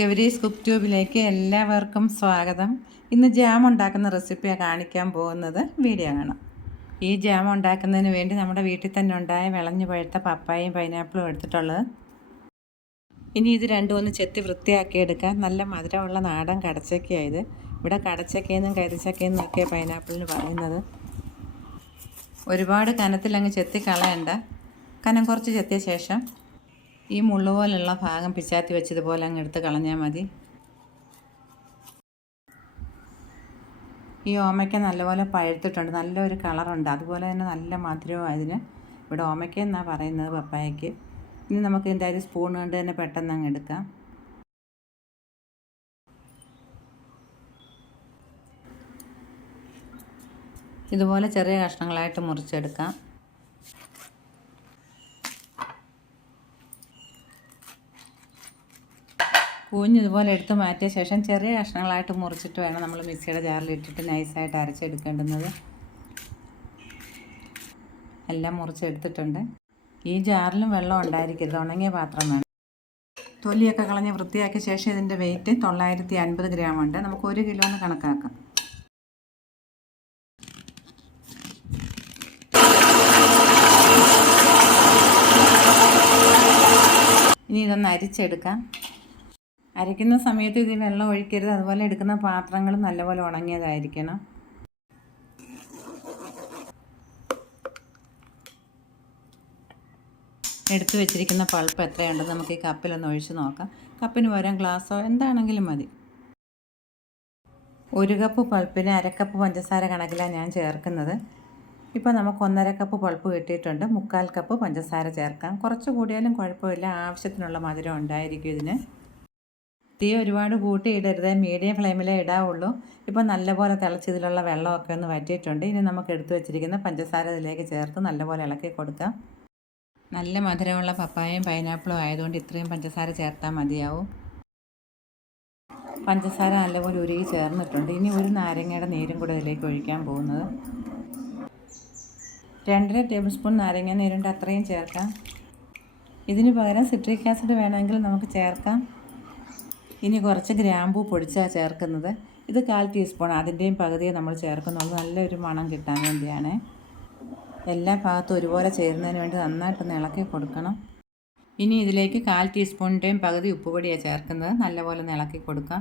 Gowri's cook ട്യൂബിലേക്ക് എല്ലാവർക്കും സ്വാഗതം. ഇന്ന് ജാം ഉണ്ടാക്കുന്ന റെസിപ്പിയാണ് കാണിക്കാൻ പോകുന്നത്. വീഡിയോ കാണാം. ഈ ജാം ഉണ്ടാക്കുന്നതിന് വേണ്ടി നമ്മുടെ വീട്ടിൽ തന്നെ ഉണ്ടായ വിളഞ്ഞു പഴുത്ത പപ്പായയും പൈനാപ്പിളും എടുത്തിട്ടുള്ളത്. ഇനി ഇത് രണ്ടും ഒന്ന് ചെത്തി വൃത്തിയാക്കി എടുക്കാം. നല്ല മധുരമുള്ള നാടൻ കടച്ചക്കയായത്. ഇവിടെ കടച്ചക്കയെന്നും കരിച്ചക്കയെന്നും ഒക്കെ പൈനാപ്പിളിന് പറയുന്നത്. ഒരുപാട് കനത്തിലങ്ങ് ചെത്തി കളയണ്ട. കനം കുറച്ച് ചെത്തിയ ശേഷം ഈ മുള്ളു പോലുള്ള ഭാഗം പിച്ചാത്തി വെച്ചതുപോലെ അങ്ങ് എടുത്ത് കളഞ്ഞാൽ മതി. ഈ ഓമയ്ക്ക നല്ലപോലെ പഴുത്തിട്ടുണ്ട്, നല്ലൊരു കളറുണ്ട്, അതുപോലെ തന്നെ നല്ല മധുരവും അതിന്. ഇവിടെ ഓമയ്ക്ക എന്നാണ് പറയുന്നത് പപ്പായയ്ക്ക്. ഇനി നമുക്ക് ഇതിൻ്റെ ഒരു സ്പൂൺ കൊണ്ട് തന്നെ പെട്ടെന്ന് അങ്ങ് എടുക്കാം. ഇതുപോലെ ചെറിയ കഷ്ണങ്ങളായിട്ട് മുറിച്ചെടുക്കാം. കൂഞ്ഞ് ഇതുപോലെ എടുത്ത് മാറ്റിയ ശേഷം ചെറിയ കഷ്ണങ്ങളായിട്ട് മുറിച്ചിട്ട് വേണം നമ്മൾ മിക്സിയുടെ ജാറിൽ ഇട്ടിട്ട് നൈസായിട്ട് അരച്ചെടുക്കേണ്ടുന്നത്. എല്ലാം മുറിച്ചെടുത്തിട്ടുണ്ട്. ഈ ജാറിലും വെള്ളം ഉണ്ടായിരിക്കരുത്, ഉണങ്ങിയ പാത്രം വേണം. തൊലിയൊക്കെ കളഞ്ഞ് വൃത്തിയാക്കിയ ശേഷം ഇതിൻ്റെ വെയിറ്റ് 950 ഗ്രാം ഉണ്ട്. നമുക്ക് 1 കിലോ എന്ന് കണക്കാക്കാം. ഇനി ഇതൊന്ന് അരിച്ചെടുക്കാം. അരയ്ക്കുന്ന സമയത്ത് ഇതിൽ വെള്ളം ഒഴിക്കരുത്. അതുപോലെ എടുക്കുന്ന പാത്രങ്ങൾ നല്ലപോലെ ഉണങ്ങിയതായിരിക്കണം. എടുത്തു വെച്ചിരിക്കുന്ന പൾപ്പ് എത്രയുണ്ടെന്ന് നമുക്ക് ഈ കപ്പിലൊന്ന് ഒഴിച്ച് നോക്കാം. കപ്പിന് പകരം ഗ്ലാസ്സോ എന്താണെങ്കിലും മതി. 1 കപ്പ് പൾപ്പിന് 1/2 കപ്പ് പഞ്ചസാര കണക്കിലാണ് ഞാൻ ചേർക്കുന്നത്. ഇപ്പോൾ നമുക്ക് 1/2 കപ്പ് പൾപ്പ് കിട്ടിയിട്ടുണ്ട്. 3/4 കപ്പ് പഞ്ചസാര ചേർക്കാം. കുറച്ച് കൂടിയാലും കുഴപ്പമില്ല, ആവശ്യത്തിനുള്ള മധുരം ഉണ്ടായിരിക്കും ഇതിന്. തീ ഒരുപാട് കൂട്ടിയിടരുത്, മീഡിയം ഫ്ലെയിമിലേ ഇടാവുള്ളൂ. ഇപ്പോൾ നല്ലപോലെ തിളച്ച് ഇതിലുള്ള വെള്ളമൊക്കെ ഒന്ന് വറ്റിയിട്ടുണ്ട്. ഇനി നമുക്ക് എടുത്തു വെച്ചിരിക്കുന്ന പഞ്ചസാര ഇതിലേക്ക് ചേർത്ത് നല്ലപോലെ ഇളക്കി കൊടുക്കാം. നല്ല മധുരമുള്ള പപ്പായയും പൈനാപ്പിളും ആയതുകൊണ്ട് ഇത്രയും പഞ്ചസാര ചേർത്താൽ മതിയാവും. പഞ്ചസാര നല്ലപോലെ ഉരുകി ചേർന്നിട്ടുണ്ട്. ഇനി 1 നാരങ്ങയുടെ നീരും കൂടെ ഇതിലേക്ക് ഒഴിക്കാൻ പോകുന്നത്. 2.5 ടേബിൾ സ്പൂൺ നാരങ്ങ നീരുണ്ട്, അത്രയും ചേർക്കാം. ഇതിന് പകരം സിട്രിക് ആസിഡ് വേണമെങ്കിൽ നമുക്ക് ചേർക്കാം. ഇനി കുറച്ച് ഗ്രാമ്പൂ പൊടിച്ചാണ് ചേർക്കുന്നത്. ഇത് 1/4 ടീസ്പൂൺ, അതിൻ്റെയും പകുതിയെ നമ്മൾ ചേർക്കുന്നുള്ളൂ, നല്ലൊരു മണം കിട്ടാൻ വേണ്ടിയാണ്. എല്ലാ ഭാഗത്തും ഒരുപോലെ ചേരുന്നതിന് വേണ്ടി നന്നായിട്ടൊന്ന് ഇളക്കി കൊടുക്കണം. ഇനി ഇതിലേക്ക് 1/4 ടീസ്പൂണിൻ്റെയും പകുതി ഉപ്പുപൊടിയാണ് ചേർക്കുന്നത്. നല്ലപോലെ ഇളക്കി കൊടുക്കാം.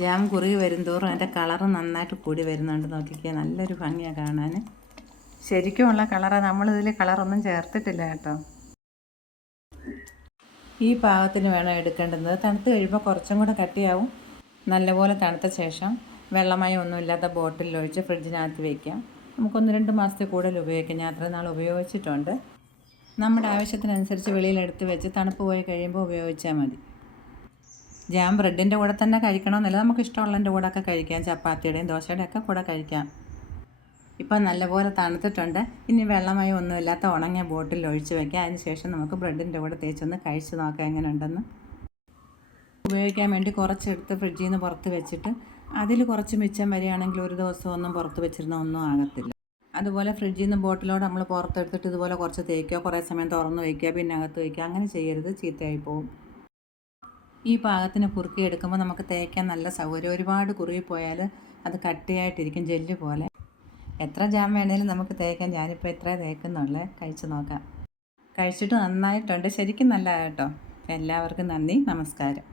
ജാം കുറുകി വരുംതോറും അതിൻ്റെ കളറ് നന്നായിട്ട് കൂടി വരുന്നുണ്ട്. നോക്കിക്കുക, നല്ലൊരു ഭംഗിയാണ് കാണാൻ. ശരിക്കുമുള്ള കളറാണ്, നമ്മളിതിൽ കളറൊന്നും ചേർത്തിട്ടില്ല കേട്ടോ. ഈ പാകത്തിന് വേണം എടുക്കേണ്ടത്. തണുത്ത് കഴിയുമ്പോൾ കുറച്ചും കൂടെ കട്ടിയാവും. നല്ലപോലെ തണുത്ത ശേഷം വെള്ളമയം ഒന്നുമില്ലാത്ത ബോട്ടിലൊഴിച്ച് ഫ്രിഡ്ജിനകത്ത് വയ്ക്കാം. നമുക്ക് 1-2 മാസത്തിൽ കൂടുതൽ ഉപയോഗിക്കാം. ഞാൻ അത്രയും നാൾ ഉപയോഗിച്ചിട്ടുണ്ട്. നമ്മുടെ ആവശ്യത്തിനനുസരിച്ച് വെളിയിലെടുത്ത് വെച്ച് തണുപ്പ് പോയി കഴിയുമ്പോൾ ഉപയോഗിച്ചാൽ മതി. ജാം ബ്രെഡിൻ്റെ കൂടെ തന്നെ കഴിക്കണമെന്നില്ല, നമുക്ക് ഇഷ്ടമുള്ളതിൻ്റെ കൂടെ ഒക്കെ കഴിക്കാം. ചപ്പാത്തിയുടെയും ദോശയുടെയും ഒക്കെ കൂടെ കഴിക്കാം. ഇപ്പം നല്ലപോലെ തണുത്തിട്ടുണ്ട്. ഇനി വെള്ളമയം ഒന്നുമില്ലാത്ത ഉണങ്ങിയ ബോട്ടിൽ ഒഴിച്ച് വയ്ക്കാം. അതിന് ശേഷം നമുക്ക് ബ്രെഡിൻ്റെ കൂടെ തേച്ചൊന്ന് കഴിച്ച് നോക്കാം എങ്ങനെ ഉണ്ടെന്ന്. ഉപയോഗിക്കാൻ വേണ്ടി കുറച്ചെടുത്ത് ഫ്രിഡ്ജിൽ നിന്ന് പുറത്ത് വെച്ചിട്ട് അതിൽ കുറച്ച് മിച്ചം വരികയാണെങ്കിൽ 1 ദിവസമൊന്നും പുറത്ത് വെച്ചിരുന്ന ഒന്നും ആകത്തില്ല. അതുപോലെ ഫ്രിഡ്ജിൽ നിന്ന് ബോട്ടിലോട് നമ്മൾ പുറത്തെടുത്തിട്ട് ഇതുപോലെ കുറച്ച് തേക്കുക, കുറേ സമയം തുറന്ന് വയ്ക്കുക, പിന്നെ അകത്ത് വയ്ക്കുക. അങ്ങനെ ചെയ്യരുത്, ചീത്തയായി പോകും. ഈ പാകത്തിന് കുറുക്കി എടുക്കുമ്പോൾ നമുക്ക് തേക്കാൻ നല്ല സൗകര്യം. ഒരുപാട് കുറുകിപ്പോയാൽ അത് കട്ടിയായിട്ടിരിക്കും, ജെല്ല് പോലെ. എത്ര ജാം വേണേലും നമുക്ക് തേക്കാം. ഞാനിപ്പോൾ എത്ര തേക്കുന്നുള്ളേ, കഴിച്ച് നോക്കാം. കഴിച്ചിട്ട് നന്നായിട്ടുണ്ട്, ശരിക്കും നല്ലതാണ് കേട്ടോ. എല്ലാവർക്കും നന്ദി, നമസ്കാരം.